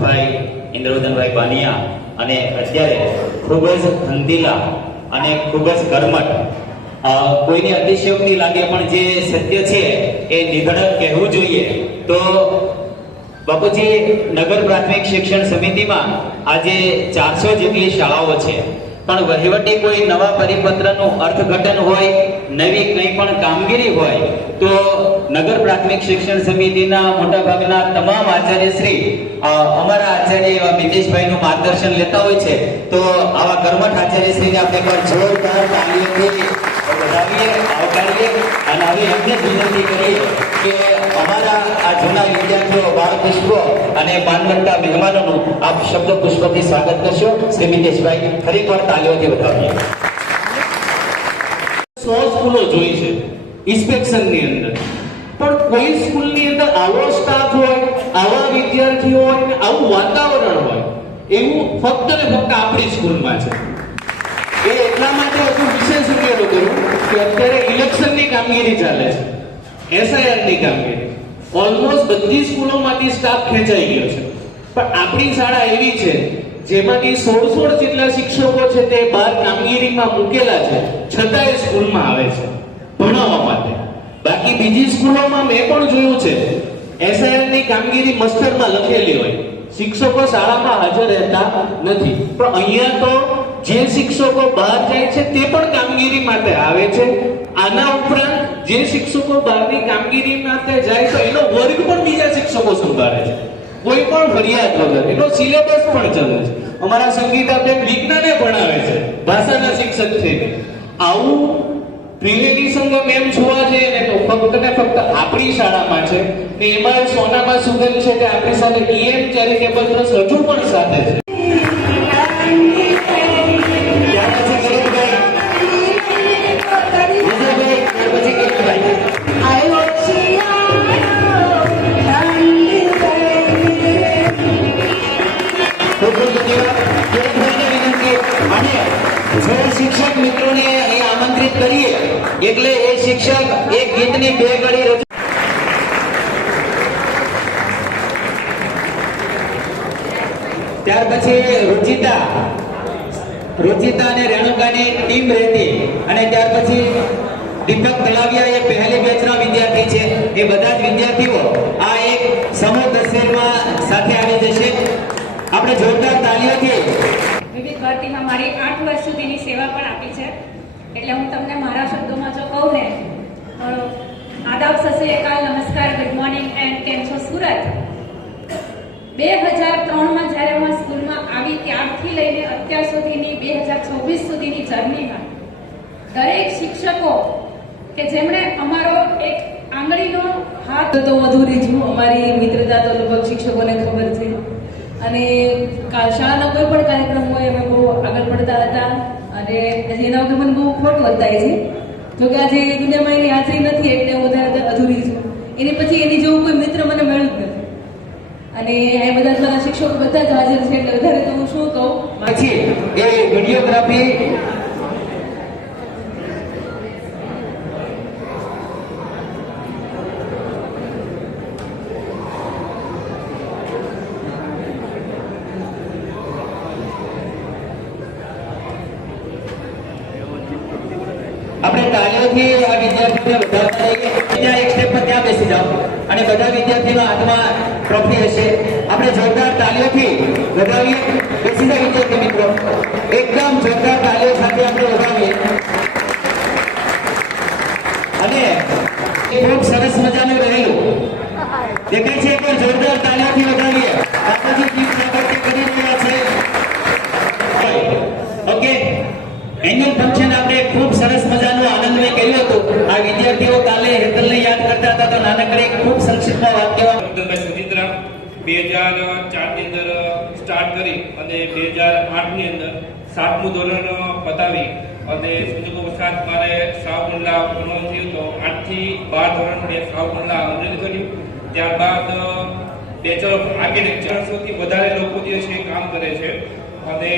હર્ષભાઈ ઇન્દ્રવદનભાઈ બાનિયા અને અત્યારે ખૂબ જ ખંતીલા અને ખૂબ જ કર્મઠ, કોઈને અતિશયોક્તિ લાગે પણ જે સત્ય છે એ નિધડક કહેવું જોઈએ. તો બાપુજી, નગર પ્રાથમિક શિક્ષણ સમિતિમાં આજે 400 જેટલી શાળાઓ છે, પણ વહીવટી કોઈ નવા પરિપત્રનું અર્થઘટન હોય, નવી કંઈ પણ કામગીરી હોય તો નગર પ્રાથમિક શિક્ષણ સમિતિના મોટાભાગના તમામ આચાર્યશ્રી અમારા આચાર્ય એવા મિતેશભાઈનું માર્ગદર્શન લેતા હોય છે. તો આવા કર્મઠ આચાર્યશ્રીને આપણે પણ જોરદાર તાળીઓથી વધાવીએ, આવકારીએ અને આવી એમને વિનંતી કરીએ કે અમારા આ જૂના વિદ્યાર્થીઓ, બાળ પુષ્પો અને માનવંતા મહેમાનોનું આપ શબ્દ પુષ્પથી સ્વાગત કરશો. શ્રી મિતેશભાઈ, ફરી વાર તાળીઓથી વધાવીએ. 100 સ્કૂલો જોઈ છે ઇન્સ્પેક્શનની અંદર, પણ કોઈ સ્કૂલની અંદર આવો સ્ટાફ હોય, આવા વિદ્યાર્થીઓ હોય અને આવું વાતાવરણ હોય એવું ફક્ત ને ફક્ત આપણી સ્કૂલમાં છે. એ એટલા માટે હજુ વિશેષ ઉમેરો કરું કે અત્યારે ઇલેક્શનની કામગીરી ચાલે છે, એસઆઈઆરની કામગીરી. ઓલમોસ્ટ બધી સ્કૂલોમાંથી સ્ટાફ ખેંચાઈ ગયો છે, પણ આપણી શાળા એવી છે જેમાંથી 16 જેટલા શિક્ષકો છે તે બહાર કામગીરીમાં મૂકેલા છે, છતાંય સ્કૂલમાં આવે છે ભણાવવા માટે. બાકી બીજી સ્કૂલોમાં મેં પણ જોયું છે એસઆઈઆરની કામગીરી મસ્ટરમાં લખેલી હોય, શિક્ષકો શાળામાં હાજર રહેતા નથી. પણ અહીંયા તો જે શિક્ષકો બહાર જાય છે તે પણ કામગીરી માટે આવે છે. આના ઉપરાંત જે શિક્ષકો બહારની કામગીરી માટે જાય તો એનો વર્ગ પણ બીજા શિક્ષકો સંભાળે છે, કોઈ પણ ફરિયાદ વગર. એનો સિલેબસ પણ ચાલે છે. અમારા સંગીતાબેન વિજ્ઞાને ભણાવે છે, ભાષાના શિક્ષક થઈને. આવું ત્રિવેદી સંગમ એમ જોવા જઈએ ને તો ફક્ત ને ફક્ત આપણી શાળામાં છે ને એમાં સોનામાં સુગંધ છે કે આપણી સાથે ઈએમ ચેરિટેબલ ટ્રસ્ટ હજુ પણ સાથે છે. શિક્ષક મિત્રોને અહીં આમંત્રિત કરીએ એટલે એ શિક્ષક એક ગીતની 2 કડી રજૂ. ત્યાર પછી રુચિતા અને રેણુકાની ટીમ રહેતી, અને ત્યાર પછી દીપક તળાવિયા એ પહેલી બેચના વિદ્યાર્થી છે. એ બધા જ વિદ્યાર્થીઓ આ એક સમૂહ તસવીરમાં સાથે આવી જશે. આપણે જોરદાર તાળીઓથી. વિવિધ ભરતીમાં મારી 8 વર્ષ સુધીની સેવા પણ આપી છે, એટલે હું તમને મારા શબ્દોમાં જો કહું ને તો આદાબ, સત શ્રી અકાલ, નમસ્કાર, ગુડ મોર્નિંગ એન્ડ કેમ છો સુરત. 2003માં જ્યારે હું સ્કૂલમાં આવી ત્યારથી લઈને અત્યાર સુધીની 2024 સુધીની જર્નીમાં દરેક શિક્ષકો કે જેમણે અમારો એક આંગળીનો હાથ તો અધૂરી છું. અમારી મિત્રતા તો લગભગ શિક્ષકોને ખબર છે, અને શાળાનો કોઈ પણ કાર્યક્રમ હોય અમે બહુ આગળ પડતા હતા, અને એના વગર મને બહુ ખોટું વર્તાય છે. જોકે આજે દુનિયામાં એની હાજરી નથી એટલે હું વધારે અધૂરી છું. એની પછી એની જેવું કોઈ મિત્ર મને મળ્યું જ નથી, અને એ બધા મારા શિક્ષકો બધા જ હાજર છે એટલે વધારે તો હું શું કહું. પછી એ વિડીયોગ્રાફી આપણે તાળીઓથી આ વિદ્યાર્થીઓને વધારતા રહીએ. ત્યાં એક સ્ટેપ પર ત્યાં બેસી જાઓ અને બધા વિદ્યાર્થીઓના હાથમાં ટ્રોફી હશે. આપણે જોરદાર તાળીઓથી વધાવીએ. બેસી જાય વિદ્યાર્થી મિત્રો, એકદમ જોરદાર તાળીઓ સાથે આપણે વધાવીએ. અને ખૂબ સરસ મજાનું રહેલું દેખાય છે, પણ જોરદાર તાળીઓથી વધાવીએ. આપણે ટીમ સાથે કરી રહ્યા છે. ઓકે, એન્યુઅલ ફંક્શન આપણે ખૂબ સરસ મજાનું આનંદમય કર્યું હતું. આ વિદ્યાર્થીઓ કાલે હેતલને યાદ કરતા હતા તો નાનકડે ખૂબ સંક્ષિપ્તમાં વાત કહેવા. સુચિત્રા 2004 ની અંદર સ્ટાર્ટ કરી અને 2008 ની અંદર 7મું ધોરણ પતાવી અને સુજુગોવસાદ મારે સાવકુંડલા ભણવાનું થયું તો 8 થી 12 ધોરણ મેં સાવકુંડલા અમરેલી કર્યું. ત્યારબાદ બેચલર ઓફ આર્કિટેક્ચર સૌથી વધારે લોકો જે છે કામ કરે છે, અને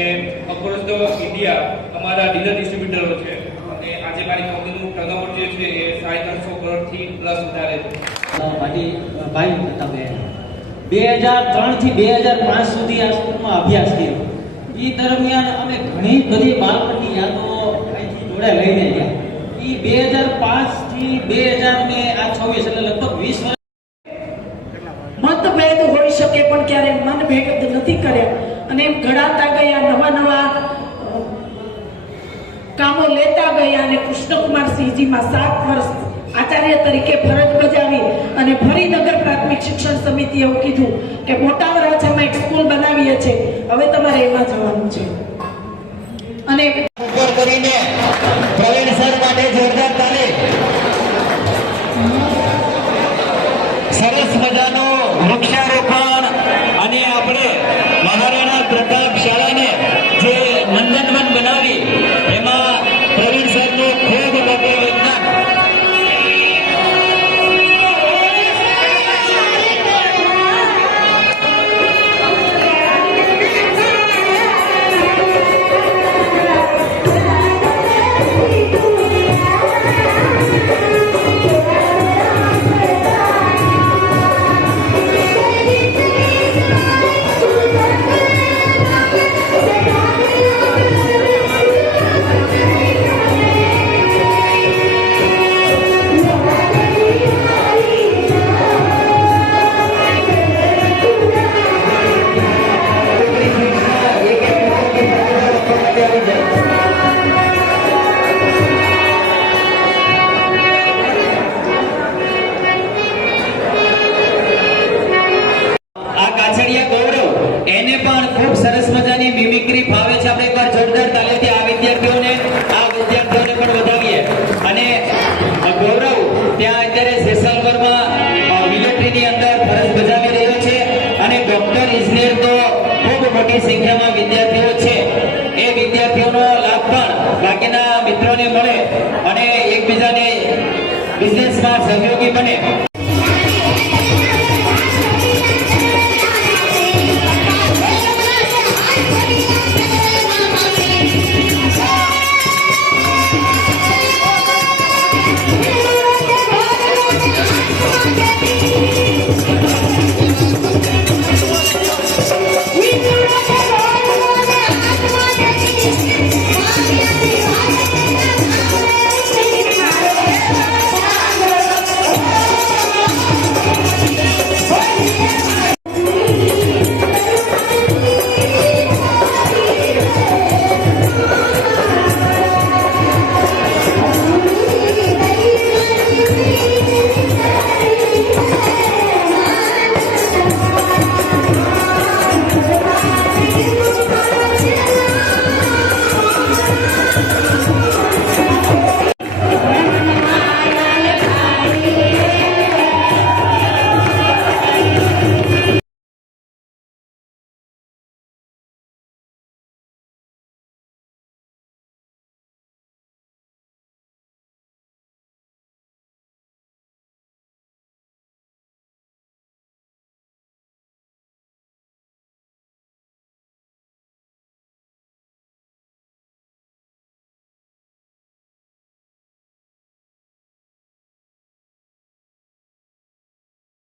અક્રોસ ધ ઇન્ડિયા અમારા ડીલર ડિસ્ટ્રીબ્યુટરો છે, અને આજે મારી કંપનીનું ટર્નઓવર જે છે એ 350 કરોડથી પ્લસ વધારે છે. મારી ભાઈ હતા બેન 2003 થી 2005 સુધી આ સ્કૂલમાં અભ્યાસ કર્યો. એ દરમિયાન અમે ઘણી બધી બાળપણની યાદો અહીંથી જોડે લઈને ગયા. એ 2005 થી 2026 એટલે લગભગ 20 વર્ષ મતભેદ હોઈ શકે પણ ક્યારે મનભેદ નથી કર્યા અને એમ ઘડાતા ગયા, નવા નવા કામો લેતા ગયા અને કૃષ્ણકુમાર સિંહજીમાં 7 વર્ષ આચાર્ય તરીકે ફરજ બજાવી અને ફરી નગર પ્રાથમિક શિક્ષણ સમિતિએ એવું કીધું કે મોટા વરાછામાં એક સ્કૂલ બનાવીએ છે, હવે તમારે એમાં જવાનું છે. અને ઉપર કરીને પ્રવીણ સર માટે જોરદાર તાળી. સરસ મજાનો વૃક્ષારોપણ અને આપણે મહારાણા પ્રતાપ શાળાને જે નંદનવન બનાવી એમાં પ્રવીણ સરનું ખૂબ મોટું યોગદાન. એને પણ ખૂબ સરસ મજાની મિમિક્રી ફાવે છે. આપણે એકવાર જોરદાર તાલીથી આ વિદ્યાર્થીઓને પણ વધાવીએ. અને ગૌરવ ત્યાં અત્યારે જેસલમેરમાં મિલિટરીની અંદર ફરજ બજાવી રહ્યો છે અને ડોક્ટર ઇજનેર તો ખૂબ મોટી સંખ્યામાં વિદ્યાર્થીઓ છે. એ વિદ્યાર્થીઓનો લાભ પણ બાકીના મિત્રોને મળે અને એકબીજાને બિઝનેસમાં સહયોગી બને.